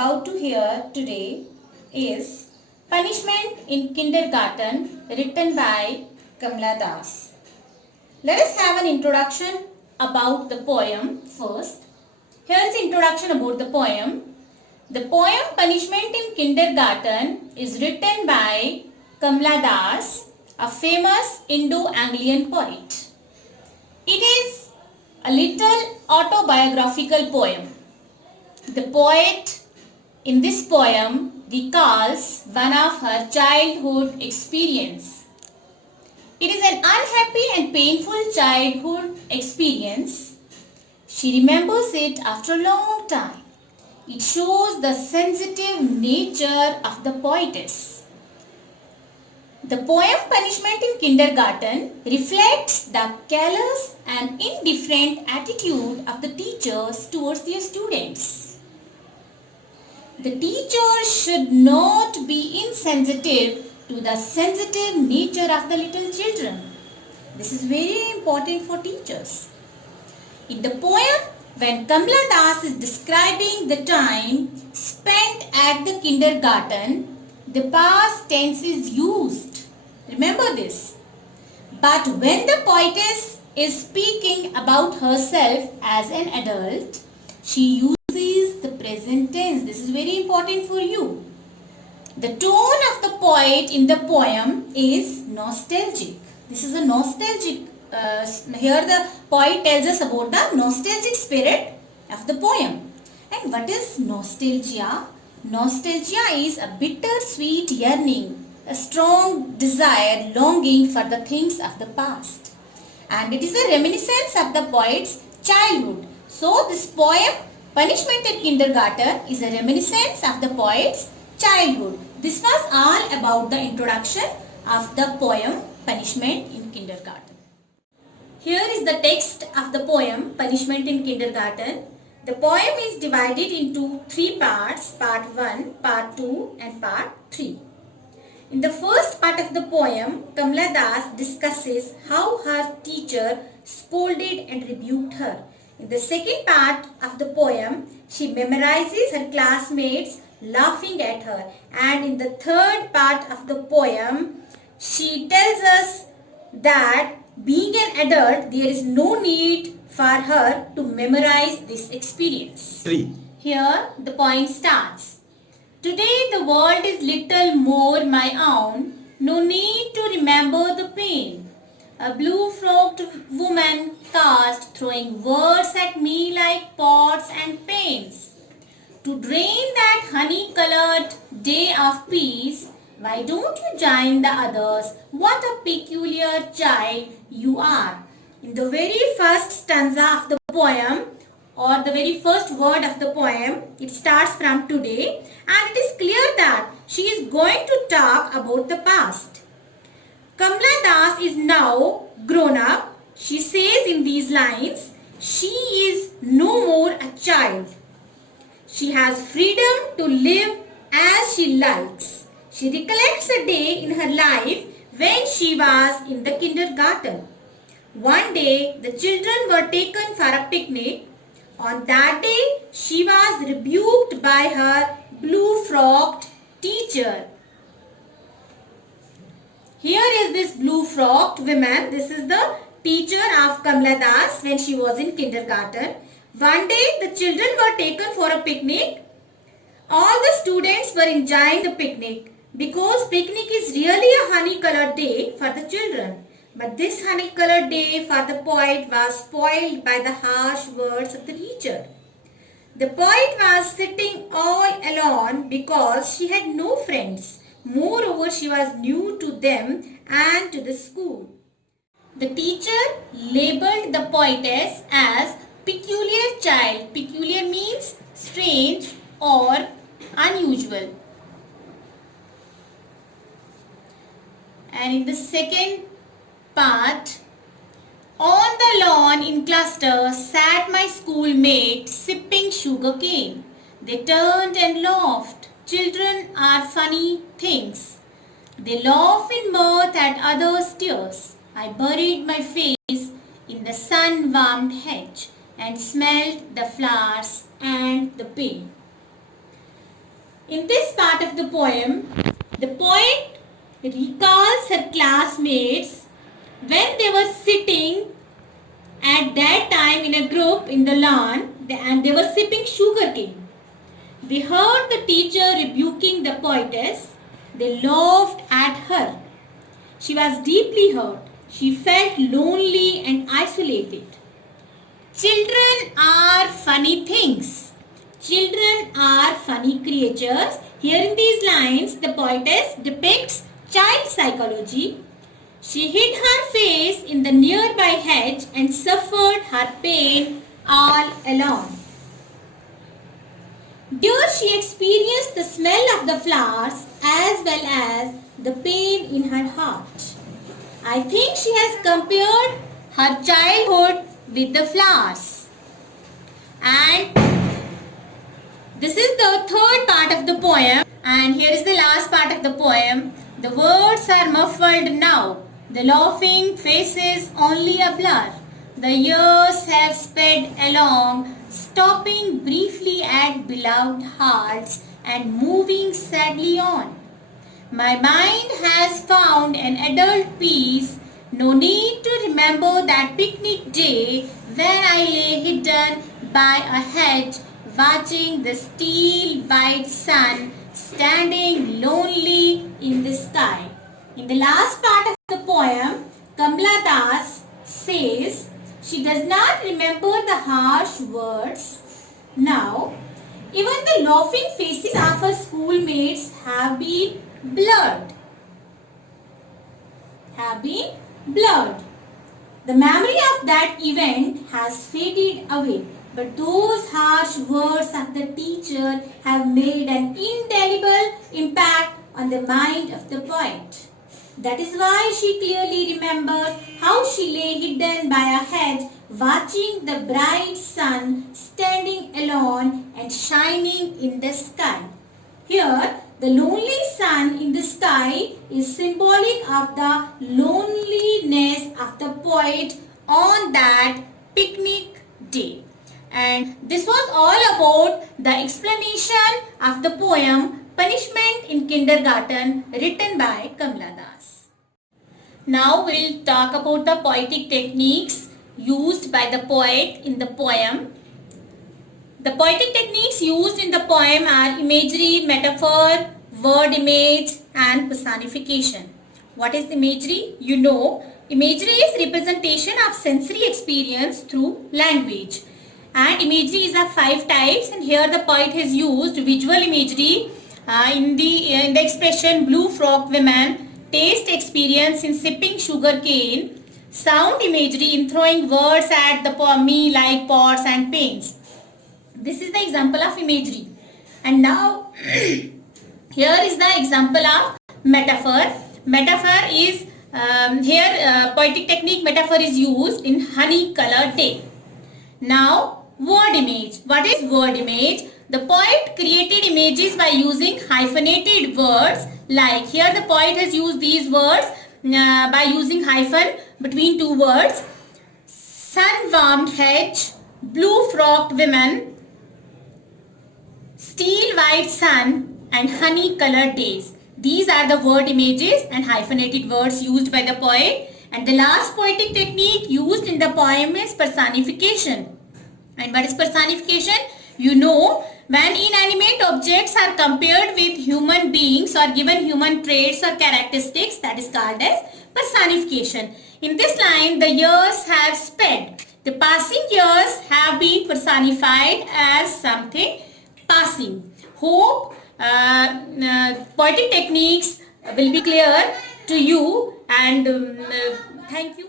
about to hear today is Punishment in Kindergarten, written by Kamla Das. Let us have an introduction about the poem first. Here is introduction about the poem. The poem Punishment in Kindergarten is written by Kamla Das, a famous Indo-Anglian poet. It is a little autobiographical poem. The poet in this poem recalls one of her childhood experience. It is an unhappy and painful childhood experience. She remembers it after a long time. It shows the sensitive nature of the poetess. The poem Punishment in Kindergarten reflects the callous and indifferent attitude of the teachers towards their students. The teacher should not be insensitive to the sensitive nature of the little children. This is very important for teachers. In the poem, when Kamla Das is describing the time spent at the kindergarten, the past tense is used. Remember this. But when the poetess is speaking about herself as an adult, she uses the present tense. This is very important for you. The tone of the poet in the poem is nostalgic. This is a nostalgic. Here the poet tells us about the nostalgic spirit of the poem. And what is nostalgia? Nostalgia is a bittersweet yearning, a strong desire, longing for the things of the past. And it is a reminiscence of the poet's childhood. So this poem Punishment in Kindergarten is a reminiscence of the poet's childhood. This was all about the introduction of the poem Punishment in Kindergarten. Here is the text of the poem Punishment in Kindergarten. The poem is divided into three parts, part 1, part 2 and part 3. In the first part of the poem, Kamla Das discusses how her teacher scolded and rebuked her. In the second part of the poem, she memorizes her classmates laughing at her. And in the third part of the poem, she tells us that being an adult, there is no need for her to memorize this experience. 3. Here the poem starts. Today the world is little more my own, no need to remember the pain. A blue-frocked woman cast, throwing words at me like pots and pans. To drain that honey-colored day of peace, why don't you join the others? What a peculiar child you are. In the very first stanza of the poem, or the very first word of the poem, it starts from today, and it is clear that she is going to talk about the past. Kamla Das is now grown up. She says in these lines, she is no more a child. She has freedom to live as she likes. She recollects a day in her life when she was in the kindergarten. One day, the children were taken for a picnic. On that day, she was rebuked by her blue-frocked teacher. Here is this blue-frocked woman. This is the teacher of Kamla Das when she was in kindergarten. One day, the children were taken for a picnic. All the students were enjoying the picnic because picnic is really a honey-colored day for the children. But this honey-colored day for the poet was spoiled by the harsh words of the teacher. The poet was sitting all alone because she had no friends. Moreover, she was new to them and to the school. The teacher labeled the poetess as peculiar child. Peculiar means strange or unusual. And in the second part, on the lawn in clusters sat my schoolmate sipping sugar cane. They turned and laughed. Children are funny things. They laugh in mirth at others' tears. I buried my face in the sun-warmed hedge and smelled the flowers and the pain. In this part of the poem, the poet recalls her classmates when they were sitting at that time in a group in the lawn and they were sipping sugarcane. They heard the teacher rebuking the poetess. They laughed at her. She was deeply hurt. She felt lonely and isolated. Children are funny things. Children are funny creatures. Here in these lines, the poetess depicts child psychology. She hid her face in the nearby hedge and suffered her pain all alone. There she experienced the smell of the flowers as well as the pain in her heart. I think she has compared her childhood with the flowers. And this is the third part of the poem. And here is the last part of the poem. The words are muffled now. The laughing faces only a blur. The years have sped along, stopping briefly at beloved hearts and moving sadly on. My mind has found an adult peace. No need to remember that picnic day when I lay hidden by a hedge, watching the steel white sun standing lonely in the sky. In the last part of the poem, Kamla Das says she does not remember the harsh words. Now, even the laughing faces of her schoolmates have been blurred. The memory of that event has faded away, but those harsh words of the teacher have made an indelible impact on the mind of the poet. That is why she clearly remembers how she lay hidden by a hedge, watching the bright sun standing alone and shining in the sky. Here, the lonely sun in the sky is symbolic of the loneliness of the poet on that picnic day. And this was all about the explanation of the poem Punishment in Kindergarten, written by Kamla Das. Now we will talk about the poetic techniques used by the poet in the poem. The poetic techniques used in the poem are imagery, metaphor, word image and personification. What is imagery? You know, imagery is representation of sensory experience through language. And imagery is of 5 types, and here the poet has used visual imagery in the expression blue frocked women, taste experience in sipping sugar cane, sound imagery in throwing words at the me like pots and pans. This is the example of imagery. And now here is the example of metaphor. Metaphor is poetic technique metaphor is used in honey colored day. Now word image. What is word image? The poet created images by using hyphenated words, like here the poet has used these words by using hyphen between 2 words. Sun-warmed hedge, blue-frocked women, steel-white sun and honey-colored days. These are the word images and hyphenated words used by the poet. And the last poetic technique used in the poem is personification. And what is personification? You know, when inanimate objects are compared with human beings or given human traits or characteristics, that is called as personification. In this line, the years have sped. The passing years have been personified as something passing. Hope poetic techniques will be clear to you, and thank you.